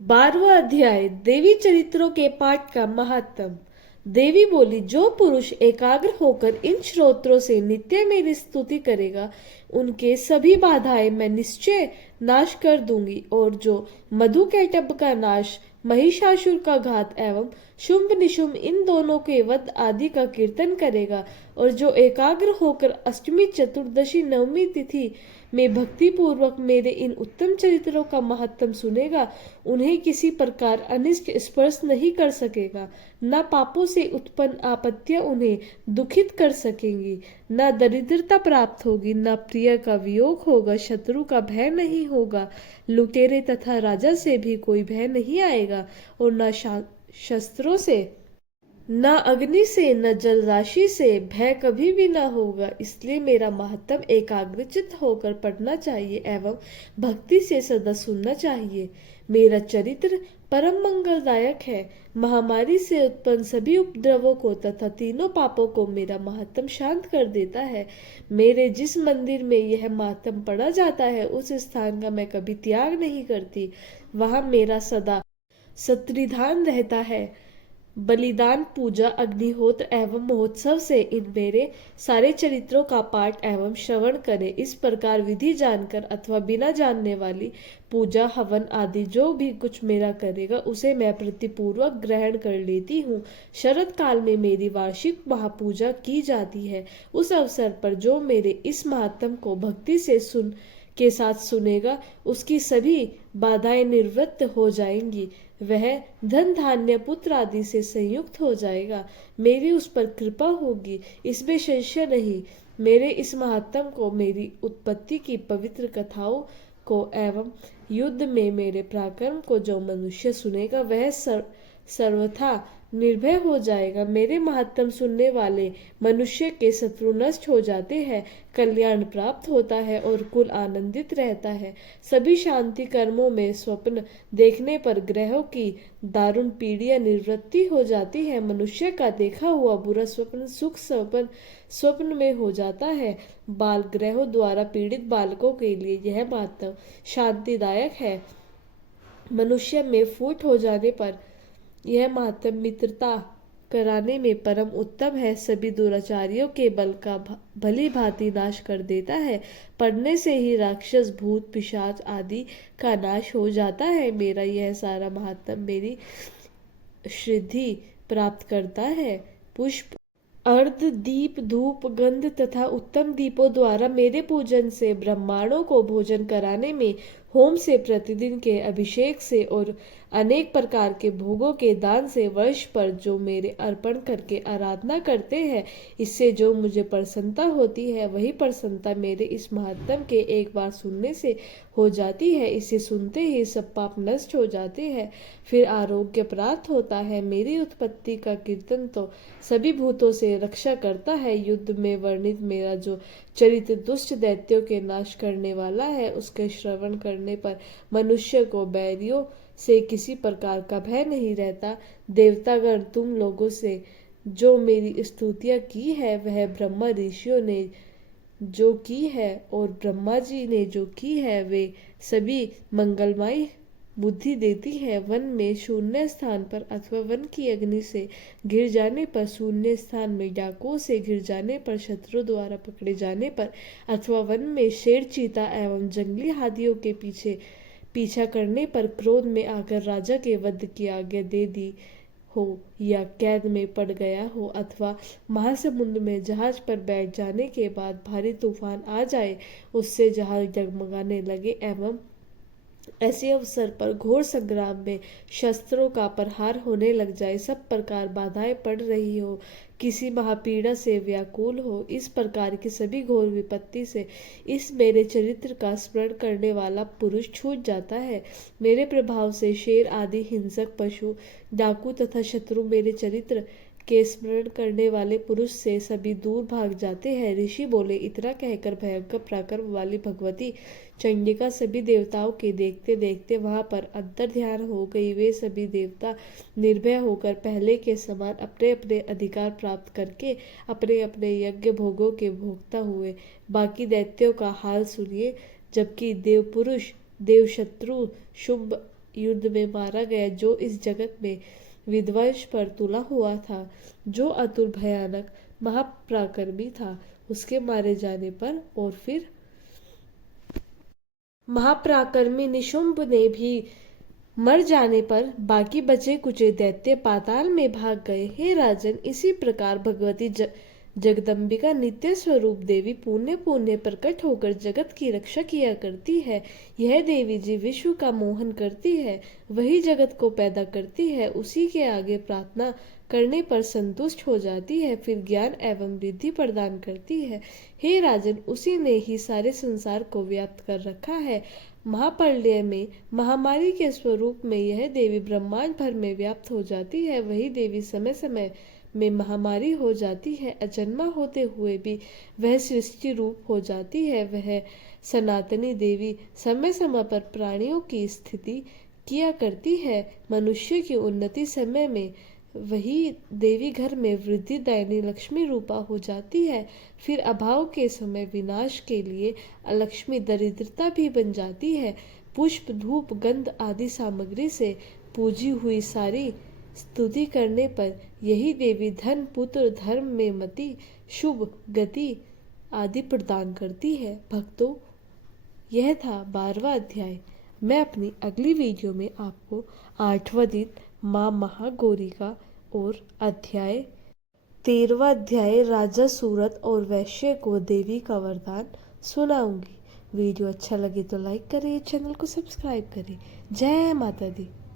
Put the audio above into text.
12वां अध्याय देवी चरित्रों के पाठ का महात्म। देवी बोली, जो पुरुष एकाग्र होकर इन श्रोत्रों से नित्य मेरी स्तुति करेगा, उनके सभी बाधाएं मैं निश्चय नाश कर दूंगी। और जो मधुकैटभ का नाश, महिषासुर का घात एवं शुंभ निशुंभ इन दोनों के वध आदि का कीर्तन करेगा, और जो एकाग्र होकर अष्टमी, चतुर्दशी, नवमी तिथि में भक्ति पूर्वक मेरे इन उत्तम चरित्रों का महत्व सुनेगा, उन्हें किसी प्रकार अनिष्ट स्पर्श नहीं कर सकेगा। न पापों से उत्पन्न आपत्तियां उन्हें दुखित कर सकेंगी, न दरिद्रता प्राप्त होगी, न प्रिय का वियोग होगा, शत्रु का भय नहीं होगा, लुटेरे तथा राजा से भी कोई भय नहीं आएगा, और न शस्त्रों से, न अग्नि से, न जल राशि से भय कभी भी न होगा। इसलिए मेरा महात्म एकाग्रचित होकर पढ़ना चाहिए एवं भक्ति से सदा सुनना चाहिए। मेरा चरित्र परम मंगलदायक है। महामारी से उत्पन्न सभी उपद्रवों को तथा तीनों पापों को मेरा महात्म शांत कर देता है। मेरे जिस मंदिर में यह महात्म पढ़ा जाता है, उस स्थान का मैं कभी त्याग नहीं करती। वहां मेरा सदा सत्रिधान रहता है। बलिदान, पूजा, अग्निहोत्र एवं महोत्सव से इन मेरे सारे चरित्रों का पाठ एवं श्रवण करें। इस प्रकार विधि जानकर अथवा बिना जानने वाली पूजा, हवन आदि जो भी कुछ मेरा करेगा, उसे मैं प्रतिपूर्वक ग्रहण कर लेती हूँ। शरद काल में मेरी वार्षिक महापूजा की जाती है। उस अवसर पर जो मेरे इस महात्म को भक्ति से के साथ सुनेगा, उसकी सभी बाधाएं निवृत्त हो जाएंगी। वह धन, धान्य, पुत्र आदि से संयुक्त हो जाएगा। मेरी उस पर कृपा होगी, इसमें संशय नहीं। मेरे इस महात्म को, मेरी उत्पत्ति की पवित्र कथाओं को एवं युद्ध में मेरे पराक्रम को जो मनुष्य सुनेगा, वह सर्वथा निर्भय हो जाएगा। मेरे महात्म सुनने वाले मनुष्य के शत्रु नष्ट हो जाते हैं, कल्याण प्राप्त होता है और कुल आनंदित रहता है। सभी शांति कर्मों में स्वप्न देखने पर ग्रहों की दारुण पीड़ियां निवृत्ति हो जाती है। मनुष्य का देखा हुआ बुरा स्वप्न सुख स्वप्न में हो जाता है। बाल ग्रहों द्वारा पीड़ित बालकों के लिए यह महात्म शांतिदायक है। मनुष्य में फूट हो जाने पर यह महात्म मित्रता कराने में परम उत्तम है। सभी दुराचारियों के बल का भली भांति नाश कर देता है। पढ़ने से ही राक्षस, भूत, पिशाच आदि का नाश हो जाता है। मेरा यह सारा महात्म मेरी सिद्धि प्राप्त करता है। पुष्प, अर्ध, दीप, धूप, गंध तथा उत्तम दीपों द्वारा मेरे पूजन से, ब्राह्मणों को भोजन कराने में, होम से, प्रतिदिन के अभिषेक से और अनेक प्रकार के भोगों के दान से वर्ष पर जो मेरे अर्पण करके आराधना करते हैं, इससे जो मुझे प्रसन्नता होती है, वही प्रसन्नता मेरे इस महात्म के एक बार सुनने से हो जाती है। इसे सुनते ही सब पाप नष्ट हो जाते हैं, फिर आरोग्य प्राप्त होता है। मेरी उत्पत्ति का कीर्तन तो सभी भूतों से रक्षा करता है। युद्ध में वर्णित मेरा जो चरित्र दुष्ट दैत्यों के नाश करने वाला है, उसके श्रवण करने पर मनुष्य को बैरियों से किसी प्रकार का भय नहीं रहता। देवतागण, तुम लोगों से जो मेरी स्तुतियां की है, वह ब्रह्मा ऋषियों ने जो की है और ब्रह्मा जी ने जो की है, वे सभी मंगलमय बुद्धि देती है। वन में शून्य स्थान पर अथवा वन की अग्नि से गिर जाने पर, शून्य स्थान में डाकुओं से गिर जाने पर, शत्रु द्वारा पकड़े जाने पर, अथवा वन में शेर, चीता एवं जंगली हाथियों के पीछा करने पर क्रोध में आकर राजा के वध की आज्ञा दे दी हो, या कैद में पड़ गया हो, अथवा महासमुद्र में जहाज पर बैठ जाने के बाद भारी तूफान आ जाए, उससे जहाज डगमगाने लगे एवं ऐसे अवसर पर घोर संग्राम में शस्त्रों का प्रहार होने लग जाए, सब प्रकार बाधाएं पड़ रही हो, किसी महापीड़ा से व्याकुल हो, इस प्रकार की सभी घोर विपत्ति से इस मेरे चरित्र का स्मरण करने वाला पुरुष छूट जाता है। मेरे प्रभाव से शेर आदि हिंसक पशु, डाकू तथा शत्रु मेरे चरित्र के स्मरण करने वाले पुरुष से सभी दूर भाग जाते हैं। ऋषि बोले, इतना कहकर भयंकर पराक्रम वाली भगवती चंडिका सभी देवताओं के देखते देखते वहां पर अंतर ध्यान हो गई। वे सभी देवता निर्भय होकर पहले के समान अपने अपने अधिकार प्राप्त करके अपने अपने यज्ञ भोगों के भोगता हुए। बाकी दैत्यों का हाल सुनिए। जबकि देव पुरुष, देव शत्रु, शुंभ युद्ध में मारा गया, जो इस जगत में विध्वंस पर तुला हुआ था, जो अतुल भयानक महापराक्रमी था, उसके मारे जाने पर और फिर महापराक्रमी निशुंभ ने भी मर जाने पर बाकी बचे कुचे दैत्य पाताल में भाग गए। हे राजन, इसी प्रकार भगवती जगदम्बिका नित्य स्वरूप देवी पुण्य पुण्य प्रकट होकर जगत की रक्षा किया करती है। यह देवी जी विश्व का मोहन करती है, वही जगत को पैदा करती है, उसी के आगे प्रार्थना करने पर संतुष्ट हो जाती है, फिर ज्ञान एवं रिद्धि प्रदान करती है। हे राजन, उसी ने ही सारे संसार को व्याप्त कर रखा है। महाप्रलय में महामारी के स्वरूप में यह देवी ब्रह्मांड भर में व्याप्त हो जाती है। वही देवी समय समय में महामारी हो जाती है। अजन्मा होते हुए भी वह सृष्टि रूप हो जाती है। वह सनातनी देवी समय समय पर प्राणियों की स्थिति किया करती है। मनुष्य की उन्नति समय में वही देवी घर में वृद्धि दायिनी लक्ष्मी रूपा हो जाती है। फिर अभाव के समय विनाश के लिए अलक्ष्मी दरिद्रता भी बन जाती है। पुष्प, धूप, गंध आदि सामग्री से पूजी हुई सारी स्तुति करने पर यही देवी धन, पुत्र, धर्म में मति, शुभ गति आदि प्रदान करती है। भक्तों, यह था 12वां अध्याय। मैं अपनी अगली वीडियो में आपको 8वां दिन माँ महागौरी का और अध्याय 13वां अध्याय राजा सूरत और वैश्य को देवी का वरदान सुनाऊंगी। वीडियो अच्छा लगे तो लाइक करें, चैनल को सब्सक्राइब करें। जय माता दी।